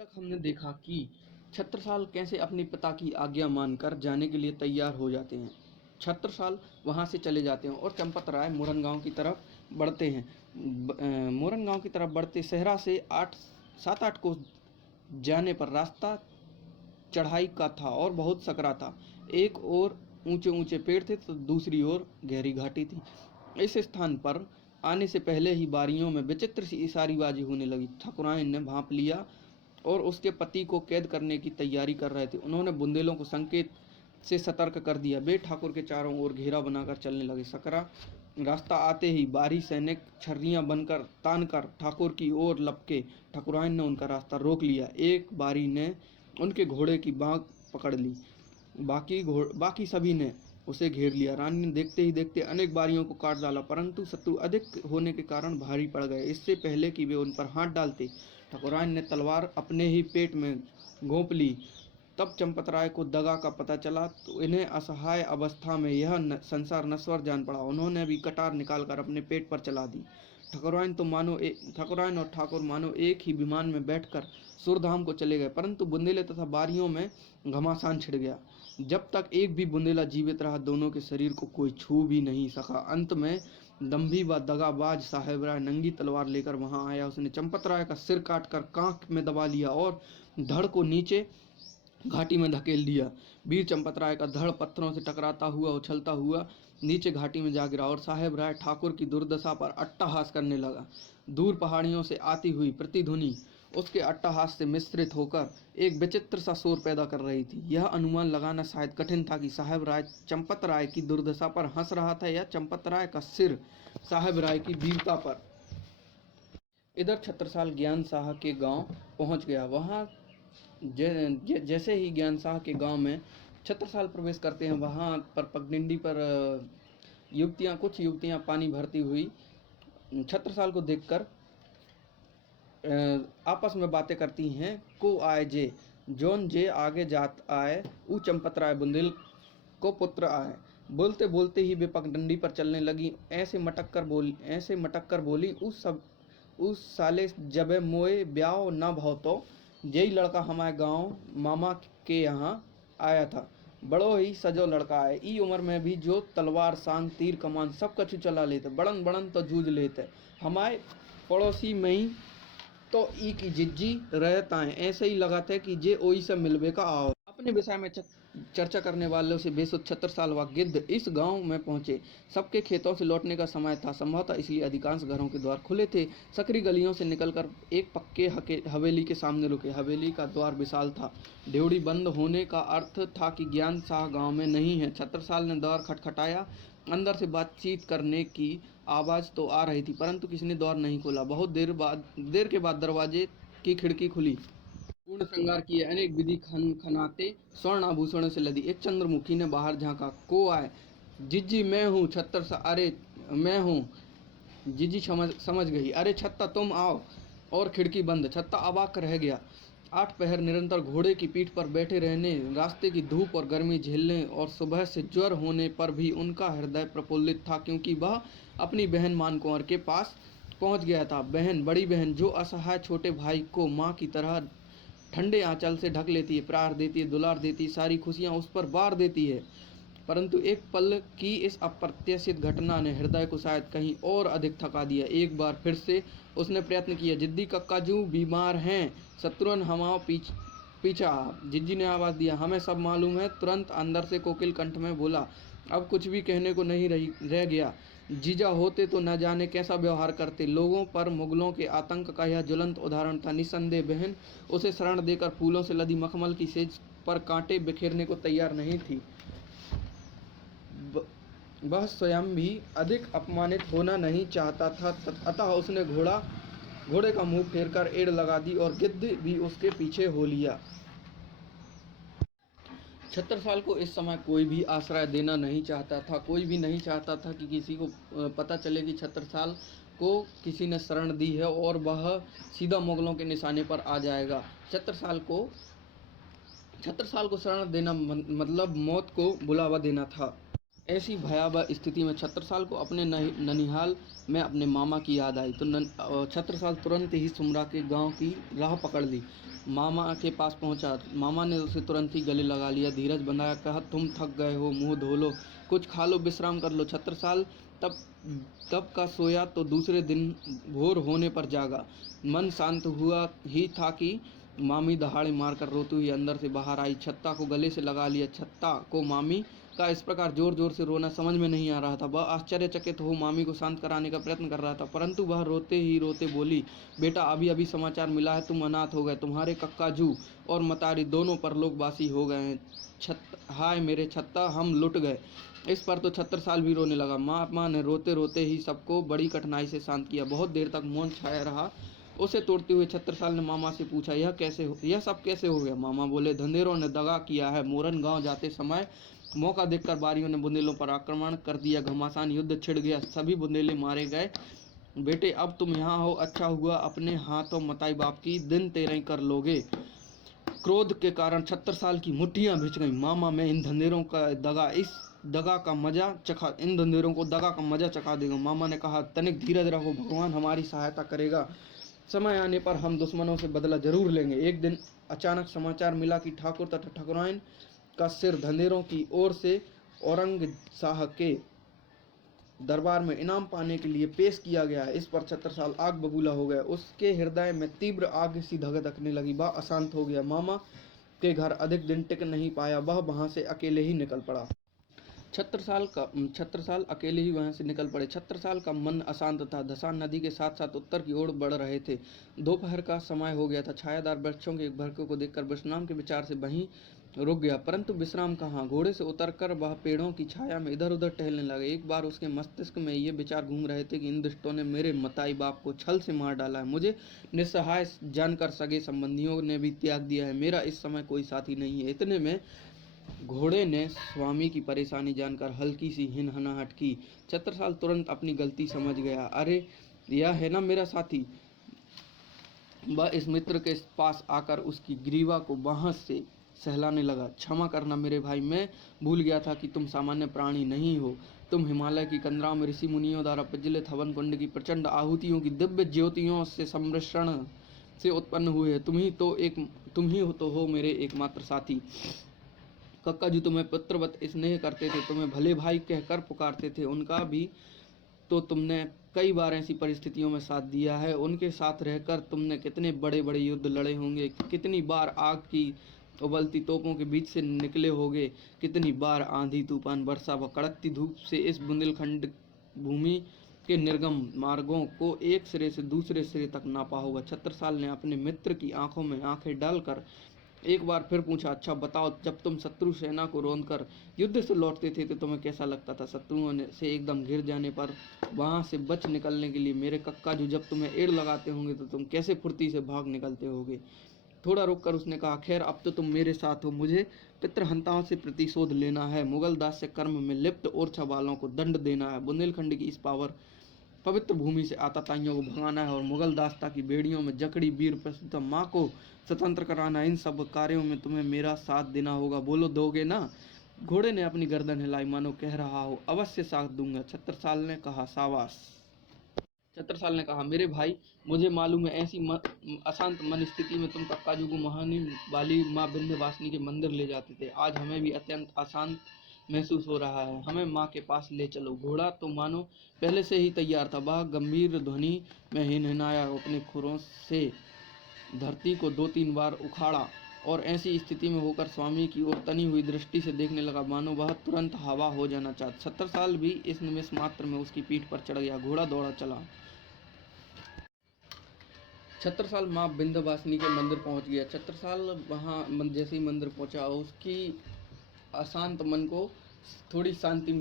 तक हमने देखा कि छत्रसाल कैसे अपने पिता की आज्ञा मानकर जाने के लिए तैयार हो जाते हैं। छत्रसाल वहां से चले जाते हैं और चंपत राय मोरन गांव की तरफ बढ़ते हैं। मोरन गांव की तरफ बढ़ते सहरा से 7-8 कोस जाने पर रास्ता चढ़ाई का था और बहुत सकरा था। एक ओर ऊंचे ऊंचे पेड़ थे तो दूसरी ओर गहरी घाटी थी। इस स्थान पर आने से पहले ही बारियों में विचित्र सी इशारीबाजी होने लगी। ठाकुरायन ने भांप लिया और उसके पति को कैद करने की तैयारी कर रहे थे। उन्होंने बुंदेलों को संकेत से सतर्क कर दिया। वे ठाकुर के चारों ओर घेरा बनाकर चलने लगे। सकरा रास्ता आते ही बारी सैनिक छर्रियां बनकर तानकर ठाकुर की ओर लपके। ठाकुरायन ने उनका रास्ता रोक लिया। एक बारी ने उनके घोड़े की बाँग पकड़ ली। बाकी सभी ने उसे घेर लिया। रानी ने देखते ही देखते अनेक बारियों को काट डाला, परंतु शत्रु अधिक होने के कारण भारी पड़ गए। इससे पहले कि वे उन पर हाथ डालते, ठाकुरायन ने तलवार अपने ही पेट में घोंप ली। तब चंपत राय को दगा का पता चला तो इन्हें असहाय अवस्था में यह संसार नश्वर जान पड़ा। उन्होंने भी कटार निकालकर अपने पेट पर चला दी। ठाकुरायन और ठाकुर मानो एक ही विमान में बैठकर सुरधाम को चले गए, परंतु बुंदेले तथा बारियों में घमासान छिड़ गया। जब तक एक भी बुंदेला जीवित रहा, दोनों के शरीर को कोई छू भी नहीं सका। अंत में दंभी व दगाबाज साहेब राय नंगी तलवार लेकर वहां आया। उसने चंपत राय का सिर काटकर कांख में दबा लिया और धड़ को नीचे घाटी में धकेल दिया। वीर चंपत राय का धड़ पत्थरों से टकराता हुआ उछलता हुआ नीचे घाटी में जा गिरा और साहेब राय ठाकुर की दुर्दशा पर अट्टहास करने लगा। दूर पहाड़ियों से आती हुई प्रतिध्वनि उसके अट्टहास से मिश्रित होकर एक विचित्र सा शोर पैदा कर रही थी। यह अनुमान लगाना शायद कठिन था कि साहेब राय चंपत राय की दुर्दशा पर हंस रहा था या चंपत राय का सिर साहेब राय की वीरता पर। इधर छत्रसाल ज्ञान शाह के गांव पहुंच गया। वहां जैसे ही ज्ञान शाह के गांव में छत्रसाल प्रवेश करते हैं, वहां पर पगडंडी पर कुछ युवतियां पानी भरती हुई छत्रसाल को देखकर आपस में बातें करती हैं। को आए जे जोन जे आगे जात आए, ऊ चंपत राय बुंदेल को पुत्र आए। बोलते बोलते ही वे पगडंडी पर चलने लगी। ऐसे मटक कर बोली, उस साले जबे मोए ब्याह न भाव तो यही लड़का हमारे गांव मामा के यहाँ आया था। बड़ो ही सजो लड़का है। ई उम्र में भी जो तलवार सांग तीर कमान सब कछु चला लेते, बड़न तो जूझ लेते। हमारे पड़ोसी में ही तो ई की जिज्जी रहता है। ऐसे ही लगाते कि जे ओई से मिलवे का आओ। अपने विषय में चर्चा करने वालों से बेसुध छत्रसाल व गिद्ध इस गांव में पहुंचे। सबके खेतों से लौटने का समय था, संभवतः इसलिए अधिकांश घरों के द्वार खुले थे। सकरी गलियों से निकलकर एक पक्के हवेली के सामने रुके। हवेली का द्वार विशाल था। ड्योढ़ी बंद होने का अर्थ था कि ज्ञान शाह गांव में नहीं है। छत्रसाल ने द्वार खटखटाया। अंदर से बातचीत करने की आवाज तो आ रही थी, परंतु किसी ने द्वार नहीं खोला। बहुत देर के बाद दरवाजे की खिड़की खुली। पूर्ण श्रृंगार किए अनेक विधि खनाते स्वर्ण आभूषणों से लदी एक चंद्रमुखी ने बाहर झांका। को आए? जिज्जी मैं हूँ छत्रसाल। अरे मैं हूँ। जिज्जी समझ गई। अरे छत्ता तुम आओ। और खिड़की बंद। छत्ता अवाक रह गया। 8 पहर निरंतर घोड़े की पीठ पर बैठे रहने, रास्ते की धूप और गर्मी झेलने और सुबह से ज्वर होने पर भी उनका हृदय प्रफुल्लित था, क्योंकि वह अपनी बहन मानकुंवर के पास पहुंच गया था। बड़ी बहन जो असहाय छोटे भाई को माँ की तरह ठंडे आंचल से ढक लेती है, प्यार देती है, दुलार देती है, सारी खुशियां उस पर बार देती है। परंतु एक पल की इस अप्रत्याशित घटना ने हृदय को शायद कहीं और अधिक थका दिया। एक बार फिर से उसने प्रयत्न किया। जिद्दी कक्का जू बीमार हैं, शत्रुन हमाओ पीछा। जिज्जी ने आवाज दिया। हमें सब मालूम है। तुरंत अंदर से कोकिल कंठ में बोला। अब कुछ भी कहने को नहीं रह गया। जीजा होते तो न जाने कैसा व्यवहार करते। लोगों पर मुगलों के आतंक का यह ज्वलंत उदाहरण था। निस्संदेह बहन उसे शरण देकर फूलों से लदी मखमल की सेज पर कांटे बिखेरने को तैयार नहीं थी। वह स्वयं भी अधिक अपमानित होना नहीं चाहता था, अतः उसने घोड़े का मुंह फेरकर एड़ लगा दी और गिद्ध भी उसके पीछे हो लिया। छत्रसाल को इस समय कोई भी आश्रय देना नहीं चाहता था। कोई भी नहीं चाहता था कि किसी को पता चले कि छत्रसाल को किसी ने शरण दी है और वह सीधा मुगलों के निशाने पर आ जाएगा। छत्रसाल को शरण देना मतलब मौत को बुलावा देना था। ऐसी भयावह स्थिति में छत्रसाल को अपने ननिहाल में अपने मामा की याद आई तो छत्रसाल तुरंत ही सुमरा के गांव की राह पकड़ ली। मामा के पास पहुंचा। मामा ने उसे तुरंत ही गले लगा लिया, धीरज बंधाया, कहा, तुम थक गए हो, मुंह धो लो, कुछ खा लो, विश्राम कर लो। छत्रसाल तब तब का सोया तो दूसरे दिन भोर होने पर जागा। मन शांत हुआ ही था कि मामी दहाड़े मारकर रोती हुई अंदर से बाहर आई। छत्ता को गले से लगा लिया। छत्ता को मामी का इस प्रकार जोर जोर से रोना समझ में नहीं आ रहा था। वह आश्चर्यचकित हो मामी को शांत कराने का प्रयत्न कर रहा था, परंतु वह रोते ही रोते बोली, बेटा, अभी अभी समाचार मिला है, तुम अनाथ हो गए, तुम्हारे कक्काजू और मतारी दोनों परलोकवासी हो गए हैं। हाय मेरे छत्ता, हम लुट गए। इस पर तो छत्रसाल भी रोने लगा। माँ ने रोते रोते ही सबको बड़ी कठिनाई से शांत किया। बहुत देर तक मौन छाया रहा। उसे तोड़ते हुए छत्रसाल ने मामा से पूछा, यह सब कैसे हो गया? मामा बोले, धंधेरों ने दगा किया है। मोरन गांव जाते समय मौका देखकर बारियों ने बुंदेलों पर आक्रमण कर दिया। घमासान युद्ध छिड़ गया, सभी बुंदेले मारे गए। बेटे, अब तुम यहाँ हो, अच्छा हुआ अपने हाथों मताई बाप की दिन तेरह कर लोगे। क्रोध के कारण छत्रसाल की मुट्ठियां भिंच गईं। मामा, मैं इन धंधेरों का दगा का मजा चखा इन धंधेरों को दगा का मजा चखा देगा। मामा ने कहा, तनिक धीरज रखो, भगवान हमारी सहायता करेगा। समय आने पर हम दुश्मनों से बदला जरूर लेंगे। एक दिन अचानक समाचार मिला कि ठाकुर तथा ठाकुराइन का सिर धंधेरों की ओर से औरंगशाह के दरबार में इनाम पाने के लिए पेश किया गया है। इस पर छत्रसाल आग बबूला हो गया। उसके हृदय में तीव्र आग सी धधकने लगी। वह अशांत हो गया। मामा के घर अधिक दिन टिक नहीं पाया। वह वहां से अकेले ही निकल पड़ा। छत्रसाल अकेले ही वहां से निकल पड़े। छत्रसाल का मन अशांत था। धसान नदी के साथ साथ उत्तर की ओर बढ़ रहे थे। दोपहर का समय हो गया था। छायादार वृक्षों के एक भरके को देखकर विश्राम के विचार से वहीं रुक गया, परंतु विश्राम कहाँ। घोड़े से उतरकर वह पेड़ों की छाया में इधर उधर टहलने लगे। एक बार उसके मस्तिष्क में ये विचार घूम रहे थे कि इन दुष्टों ने मेरे मताई बाप को छल से मार डाला है। मुझे निस्सहाय जानकर सगे संबंधियों ने भी त्याग दिया है। मेरा इस समय कोई साथी नहीं है। इतने में घोड़े ने स्वामी की परेशानी जानकर हल्की सी हिनहनाहट की। छत्रसाल तुरंत अपनी गलती समझ गया। अरे, यह है ना मेरा साथी। वह इस मित्र के पास आकर उसकी ग्रीवा को बांह से सहलाने लगा। क्षमा करना मेरे भाई, मैं भूल गया था कि तुम सामान्य प्राणी नहीं हो। तुम हिमालय की कंदराओं में ऋषि मुनियों द्वारा प्रज्वलित हवन कुंड की प्रचंड आहुतियों की दिव्य ज्योतियों से सम्मिश्रण से उत्पन्न हुए। तुम ही तो हो मेरे एकमात्र साथी। कक्का जी तुम्हें पुत्रवत स्नेह करते थे, तुम्हें भले भाई कहकर पुकारते थे। उनका भी तो तुमने कई बार ऐसी परिस्थितियों में साथ दिया है। उनके साथ रहकर तुमने कितने बड़े बड़े युद्ध लड़े होंगे, कितनी बार आग की उबलती तोपों के बीच से निकले होगे, कितनी बार आंधी तूफान वर्षा व कड़कती धूप से इस बुंदेलखंड भूमि के निर्गम मार्गों को एक सिरे से दूसरे सिरे तक नापा होगा। छत्रसाल ने अपने मित्र की आंखों में आंखें डालकर एक बार फिर पूछा, अच्छा बताओ, जब तुम शत्रु सेना को रौंदकर युद्ध से लौटते थे तो तुम्हें कैसा लगता था? शत्रुओं से एकदम घिर जाने पर वहां से बच निकलने के लिए मेरे कक्का जो जब तुम्हें एड़ लगाते होंगे तो तुम कैसे फुर्ती से भाग निकलते होगे? थोड़ा रुककर उसने कहा, खैर अब तो तुम मेरे साथ हो, मुझे पितृहंताओं से प्रतिशोध लेना है, मुगल दास्य कर्म में लिप्त ओरछा वालों को दंड देना है, बुंदेलखंड की इस पवित्र भूमि से आतताइयों को भगाना है और मुगल दास्ता की बेड़ियों में जकड़ी वीर प्रस्तुत माँ को स्वतंत्र कराना। इन सब कार्यों में तुम्हें मेरा साथ देना होगा। बोलो, दोगे ना? घोड़े ने अपनी गर्दन हिलाई मानो कह रहा हो, अवश्य साथ दूंगा। छत्रसाल ने कहा, शाबाश। छत्रसाल ने कहा, मेरे भाई, मुझे मालूम है ऐसी अशांत मन स्थिति में तुम कक्काजू को महानी वाली माँ विंध्यवासिनी के मंदिर ले जाते थे। आज हमें भी अत्यंत अशांत महसूस हो रहा है, हमें माँ के पास ले चलो। घोड़ा तो मानो पहले से ही तैयार था। वह गंभीर ध्वनि में हिनहिनाया, अपने खुरों से धरती को 2-3 बार उखाड़ा और ऐसी स्थिति में होकर स्वामी की ओर तनी हुई दृष्टि से देखने लगा मानो वह तुरंत हवा हो जाना चाहता। छत्रसाल भी इस निमिष मात्र में उसकी पीठ पर चढ़ गया। घोड़ा दौड़ा चला। छत्रसाल माँ विंध्यवासिनी के मंदिर पहुंच गया। छत्रसाल वहां जैसे ही मंदिर पहुंचा, उसकी अशांत मन को थोड़ी शांति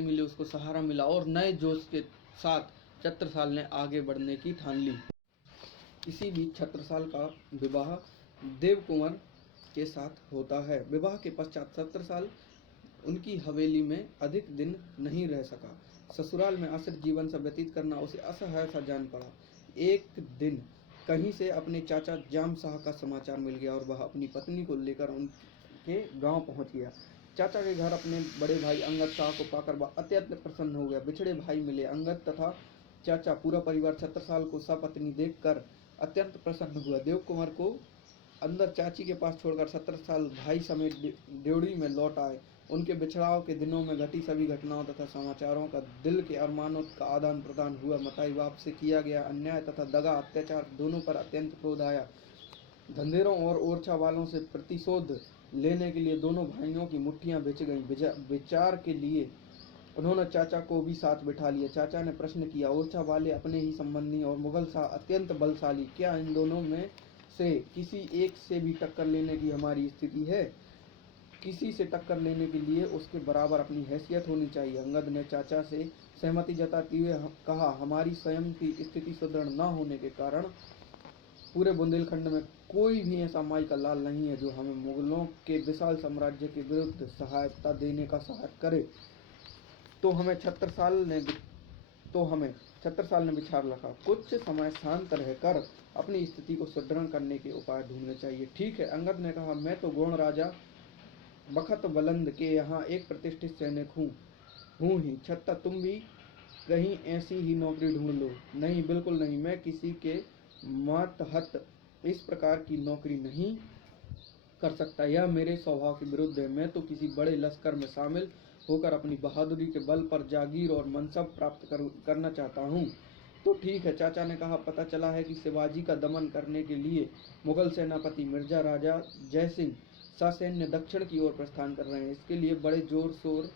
मिली। उसको सहारा मिला और नए जोश के साथ छत्रसाल ने आगे बढ़ने की ठान ली। इसी बीच छत्रसाल का विवाह देव कुंवर के साथ होता है। विवाह के पश्चात छत्रसाल उनकी हवेली में अधिक दिन नहीं रह सका। ससुराल में आश्रित जीवन सा व्यतीत करना उसे असह्य सा जान पड़ा। एक दिन कहीं से अपने चाचा जाम शाह का समाचार मिल गया और वह अपनी पत्नी को लेकर उनके गांव पहुंच गया। चाचा के घर अपने बड़े भाई अंगद शाह को पाकर वह अत्यंत प्रसन्न हो गया। बिछड़े भाई मिले। अंगद तथा चाचा पूरा परिवार छत्रसाल को सपत्नी देखकर अत्यंत प्रसन्न हुआ। देव कुंवर को अंदर चाची के पास छोड़कर छत्रसाल भाई समेत ड्योढ़ी में लौट आए। उनके बिछड़ाव के दिनों में घटी सभी घटनाओं तथा समाचारों का दिल के अरमानों का आदान प्रदान हुआ। मताई बाप से किया गया अन्याय तथा दगा अत्याचार दोनों पर अत्यंत क्रोध आया। धंधेरों और ओरछा वालों से प्रतिशोध लेने के लिए दोनों भाइयों की मुट्ठियां बिछ गईं। विचार के लिए उन्होंने चाचा को भी साथ बिठा लिया। चाचा ने प्रश्न किया, ओरछा वाले अपने ही संबंधी और मुगल शाह अत्यंत बलशाली, क्या इन दोनों में से किसी एक से भी टक्कर लेने की हमारी स्थिति है? किसी से टक्कर लेने के लिए उसके बराबर अपनी हैसियत होनी चाहिए। अंगद ने चाचा से सहमति जताते हुए कहा, हमारी स्वयं की स्थिति सुदृढ़ न होने के कारण पूरे बुंदेलखंड में कोई भी ऐसा माई का लाल नहीं है जो हमें मुगलों के विशाल साम्राज्य के विरुद्ध सहायता देने का साहस करे। तो हमें छत्रसाल ने विचार रखा, कुछ समय शांत रहकर अपनी स्थिति को सुदृढ़ करने के उपाय ढूंढने चाहिए। ठीक है, अंगद ने कहा, मैं तो गोंड राजा बखत बलंद के यहाँ एक प्रतिष्ठित सैनिक हूँ ही। छत्ता तुम भी कहीं ऐसी ही नौकरी ढूंढ लो। नहीं, बिल्कुल नहीं, मैं किसी के मातहत इस प्रकार की नौकरी नहीं कर सकता। यह मेरे स्वभाव के विरुद्ध है। मैं तो किसी बड़े लश्कर में शामिल होकर अपनी बहादुरी के बल पर जागीर और मनसब प्राप्त करना चाहता हूँ। तो ठीक है, चाचा ने कहा, पता चला है कि शिवाजी का दमन करने के लिए मुगल सेनापति मिर्जा राजा जयसिंह ससैन्य दक्षिण की ओर प्रस्थान कर रहे हैं। इसके लिए बड़े जोर शोर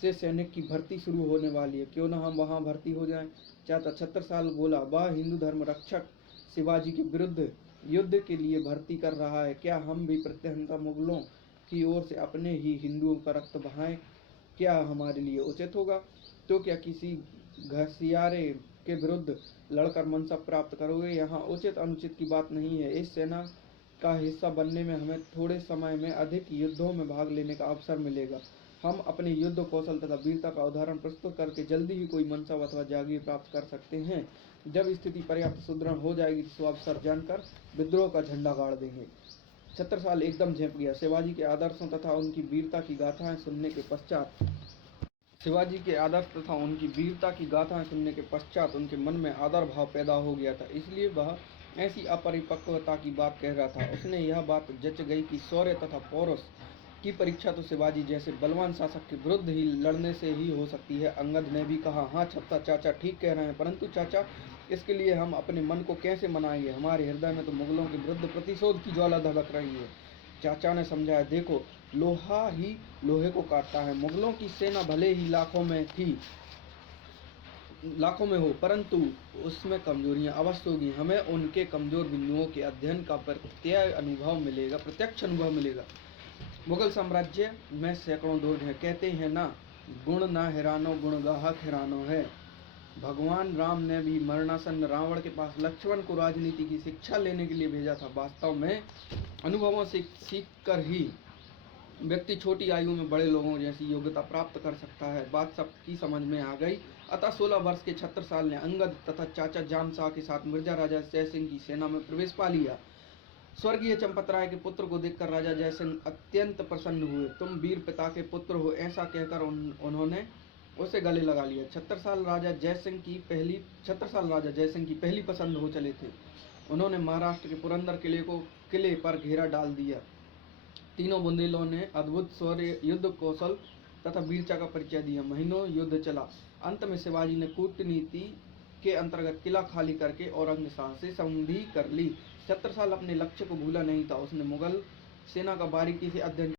से सैनिक की भर्ती शुरू होने वाली है। क्यों न हम वहां भर्ती हो जाएं? चाचा छत्रसाल बोला, वह हिंदू धर्म रक्षक शिवाजी के विरुद्ध युद्ध के लिए भर्ती कर रहा है। क्या हम भी प्रत्यहंता मुगलों की ओर से अपने ही हिंदुओं का रक्त बहाएं? क्या हमारे लिए उचित होगा? तो क्या किसी घसियारे के विरुद्ध लड़कर मनसब प्राप्त करोगे? यहाँ उचित अनुचित की बात नहीं है। इस सेना का हिस्सा बनने में हमें थोड़े समय में अधिक युद्धों में भाग लेने का अवसर मिलेगा। हम अपने युद्ध कौशल तथा वीरता का उदाहरण प्रस्तुत करके जल्दी ही कोई मनसब अथवा जागीर प्राप्त कर सकते हैं। जब स्थिति पर्याप्त सुदृढ़ हो जाएगी तो अवसर जानकर विद्रोह का झंडा गाड़ देंगे। छत्रसाल एकदम झेंप गया। शिवाजी के आदर्शों तथा उनकी वीरता की गाथाएं सुनने के पश्चात उनके मन में आदर भाव पैदा हो गया था। इसलिए वह ऐसी अपरिपक्वता की बात कह रहा था। उसने यह बात जच गई कि शौर्य तथा पौरुष की परीक्षा तो शिवाजी जैसे बलवान शासक के विरुद्ध ही लड़ने से ही हो सकती है। अंगद ने भी कहा, हाँ छत्ता चाचा ठीक कह रहे हैं, परंतु चाचा इसके लिए हम अपने मन को कैसे मनाएंगे? हमारे हृदय में तो मुगलों के विरुद्ध प्रतिशोध की ज्वाला धधक रही है। चाचा ने समझाया, देखो, लोहा ही लोहे को काटता है। मुगलों की सेना भले ही लाखों में हो, परंतु उसमें कमजोरियां अवश्य होगी। हमें उनके कमजोर बिंदुओं के अध्ययन का प्रत्यक्ष अनुभव मिलेगा। मुगल साम्राज्य में सैकड़ों दुर्ग हैं। कहते हैं ना, गुण ना हिरानो गुण गाहक हिरानो है। भगवान राम ने भी मरणासन्न रावण के पास लक्ष्मण को राजनीति की शिक्षा लेने के लिए भेजा था। वास्तव में अनुभवों से सीख कर ही व्यक्ति छोटी आयु में बड़े लोगों जैसी योग्यता प्राप्त कर सकता है। बात सबकी समझ में आ गई। अतः 16 वर्ष के छत्रसाल ने अंगद तथा चाचा जाम शाह के साथ मिर्जा राजा जयसिंह की सेना में प्रवेश पा लिया। स्वर्गीय चंपतराय के पुत्र को देखकर राजा जयसिंह अत्यंत प्रसन्न हुए। तुम वीर पिता के पुत्र हो, ऐसा कहकर उन्होंने उसे गले लगा लिया। छत्रसाल राजा जयसिंह की पहली पसंद हो चले थे। उन्होंने महाराष्ट्र के पुरंदर किले पर घेरा डाल दिया। तीनों बुंदेलों ने अद्भुत शौर्य, युद्ध कौशल तथा वीरता का परिचय दिया। महीनों युद्ध चला। अंत में शिवाजी ने कूटनीति के अंतर्गत किला खाली करके औरंग शाह से संधि कर ली। छत्रसाल अपने लक्ष्य को भूला नहीं था। उसने मुगल सेना का बारीकी से अध्ययन